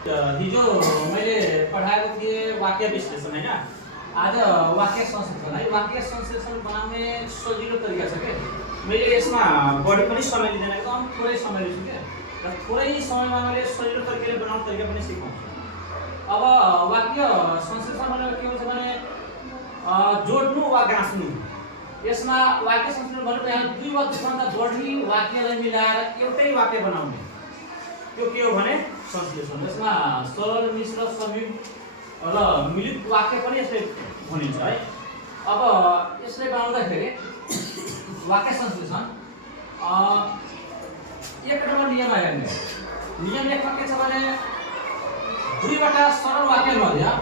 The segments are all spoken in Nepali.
हिजो मैले पढाएको थिएँ वाक्य विश्लेषण होइन। आज वाक्य संश्लेषण है। वाक्य संश्लेषण बनाउने सजिलो तरिका छ के। मैले यसमा बढी पनि समय लिँदैन, एकदम थोरै समय लिन्छु के। र थोरै समयमा मैले सजिलो तरिकाले बनाउने तरिका पनि सिकाउँछु। अब वाक्य संश्लेषण भनेको के हुन्छ भने जोड्नु वा गाँस्नु। यसमा वाक्य संश्लेषण भनेको यहाँ दुई वा दुईभन्दा बढी वाक्यलाई मिलाएर एउटै वाक्य बनाउने, त्यो के हो भने संश्लेषण। यसमा सरल, मिश्र, संयुक्त र मिलित वाक्य पनि यसले भनिन्छ है। अब यसले बनाउँदाखेरि वाक्य संश्लेषण एक नम्बर नियम हेर्ने। नियम एकमा के छ भने दुईवटा सरल वाक्य मध्ये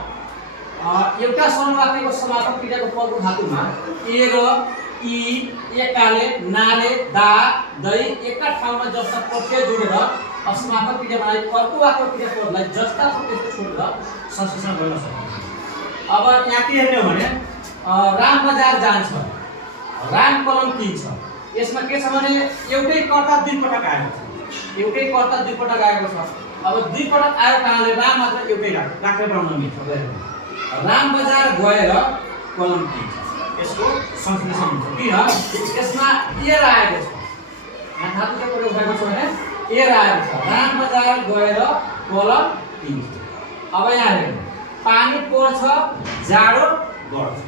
एउटा सरल वाक्यको समापक क्रियाको पदको धातुमा ए र ई, एकाले, नाले, दा, दै एका ठाउँमा जस्ता प्रत्यय जोडेर समापक क्रिया बनाई अर्को वाक्य क्रिया पदलाई जस्ता प्रत्यय छोडेर संश्लेषण गर्न सकिन्छ। अब यहाँ के हेर्ने हो भने राम बजार जान्छ, राम कलम किन्छ। यसमा के छ भने एउटै कर्ता दुई पटक आएको छ, एउटै कर्ता दुई पटक आएको छ। अब दुई पटक आयो कारणले राम मात्र एउटै राखेर बनाउन मिल्छ। राम बजार गएर कलम किन्छ, यसको संश्लेषण हुन्छ। किन यसमा एर आएको छ, यहाँ धातुको प्रयोग भएको छ भने एर आएको छ। राम बजार गएर कलम किन्छ। अब यहाँ हेर्नु पानी पर्छ, जाडो बढ्छ।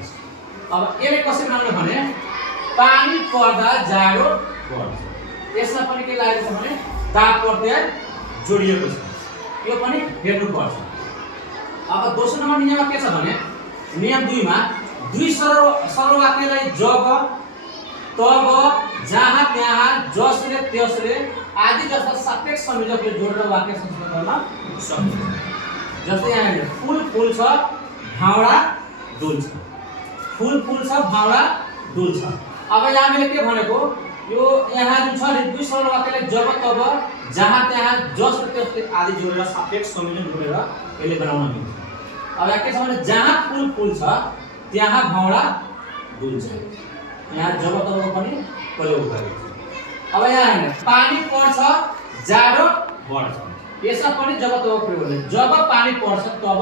अब यसले कसरी बनाउने भने पानी पर्दा जाडो बढ्छ। यसमा पनि के लागेको छ भने दा प्रत्यय जोडिएको छ, यो पनि हेर्नुपर्छ। अब दोस्रो नम्बर नियममा के छ भने नियम 2 मा दुई सरल वाक्यलाई जब, तब, जहाँ, त्यहाँ, जसले, त्यसले आदि जस्ता सापेक्ष संयोजकले जोडेर वाक्य संश्लेषण गर्न सकिन्छ। जस्तै यहाँ हेर्नु फूल फुल्छ, भाउडा डुल्छ। फूल फुल्छ, भाउडा डुल्छ। अब यहाँ मैले के भनेको यो यहाँ जुन छ नि दुई सरल वाक्यलाई जब, तब, जहाँ, त्यहाँ, जसले, त्यसले आदि जोडेर सापेक्ष संयोजन जोडेर यसले बनाउन मिल्छ। अब यहाँ के छ भने जहाँ फूल फुल्छ त्यहाँ भाउडा डुल्छ। यहाँ जब तब पनि प्रयोग गरिन्छ। अब यहाँ हेर्नु पानी पर्छ, जाडो बढ्छ। यसमा पनि जब तब प्रयोग गरिन्छ। जब पानी पर्छ तब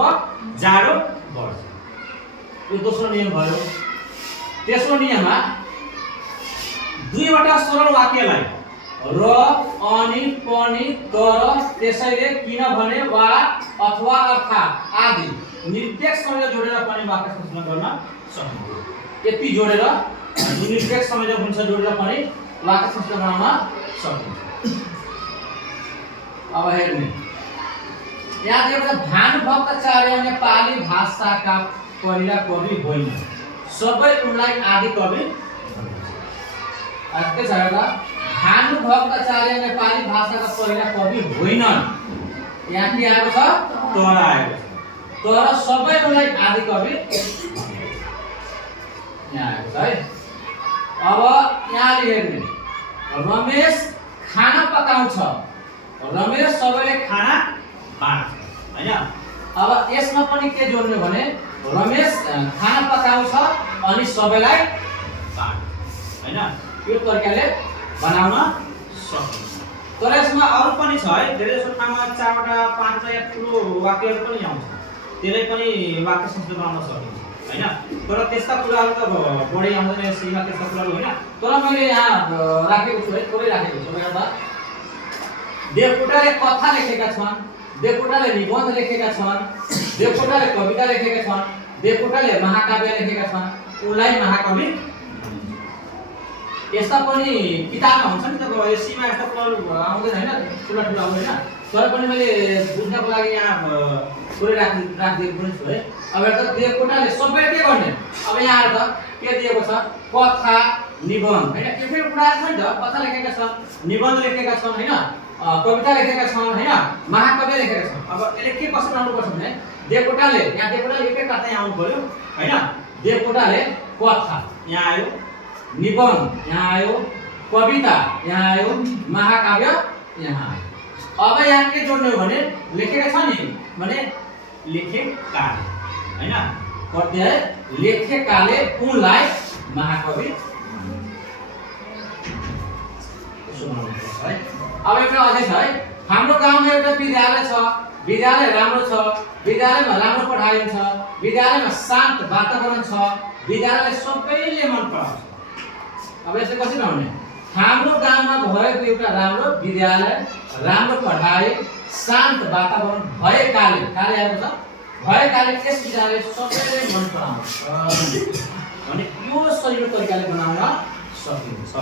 जाडो बढ्छ। यो दोस्रो नियम भयो। तेस्रो नियममा दुईवटा सरल वाक्यलाई र, अनि, पनि, तर, त्यसैले, किनभने, वा, अथवा, अर्थात् आदि निरपेक्ष संयोजक जोडेर पनि वाक्य संश्लेषण गर्न सकिन्छ। यति जोडेर निरपेक्ष संयोजक हुन्छ जोडेर पनि वाक्य संश्लेषण गर्न सकिन्छ। अब हेर्नु यहाँ दिएको छ भानुभक्ताचार्य नेपाली भाषाका पहिला कवि होइन, सबै उनलाई आदि कवि के छ एउटा भानुभक्ताचार्य नेपाली भाषाका पहिला कवि होइनन्। यहाँ के आएको छ तर आएको छ, तर सबै उनलाई आदि कवि यहाँ आएको छ है। अब यहाँ हेर्ने रमेश खाना पकाउँछ, रमेश सबैले खाना बाँड्छ हैन। अब यसमा पनि के जोड्ने भने रमेश खाना पकाउँछ अनि सबैलाई बाँड्छ हैन। यो तरिकाले बनाउन सकिन्छ। तर यसमा अरु पनि छ है, धेरै जसो ठाउँमा 4 वटा 5 वटा या ठुलो वाक्यहरु पनि आउँछ, त्यसले पनि वाक्य संश्लेषण गर्न सकिन्छ हैन। तर त्यस्ता कुराहरु त बढी आउँदैन यसमा, त्यस्ता कुराहरु हैन। तर मैले यहाँ राखेको छु है, थोरै राखेको छु। एउटा देवकोटाले कथा लेखेका छन्, देवकोटाले निबन्ध लेखेका छन्, देवकोटाले कविता लेखेका छन्, देवकोटाले महाकाव्य लेखेका छन्, उनलाई महाकवि। यस्ता पनि किताबमा हुन्छ नि त, एसीमा यस्ता कुराहरु आउँदैन हैन, ठुला ठुला आउँदैन। तर पनि मैले बुझ्नको लागि यहाँ थोरै राखिदिएको पनि छु है। अब एउटा देवकोटाले सबै के गर्ने, अब यहाँ त के दिएको छ कथा, निबन्ध हैन। एउटै कुरा छ नि त, कथा लेखेका छन्, निबन्ध लेखेका छन् हैन, कविता लेखेका छन् हैन, महाकाव्य लेखेका छन्। अब यसले के कसरी बनाउनु पर्छ भने देवकोटाले, यहाँ देवकोटाले एकै कथा यहाँ आउनु पर्यो हैन। देवकोटाले कथा यहाँ आयो, निबन्ध यहाँ आयो, कविता यहाँ आयो, महाकाव्य यहाँ आयो। अब यहाँ के जोड्ने हो भने लेखेका छ नि भने लेखेकाले हैन, प्रत्यय लेखेकाले उनलाई महाकवि। अब एउटा अझै छ है, हाम्रो गाउँमा एउटा विद्यालय छ, विद्यालय राम्रो छ, विद्यालयमा राम्रो पढाइ हुन्छ, विद्यालयमा शान्त वातावरण छ, विद्यालय सबैले मन पराउँछ। अब यसले कसरी नहुने? हाम्रो गाउँमा भएको एउटा राम्रो विद्यालय, राम्रो पढाइ, शान्त वातावरण भएकाले यस विद्यालय सबैले मन पराउँछ भने यो सजिलो तरिकाले बनाउन सकिन्छ।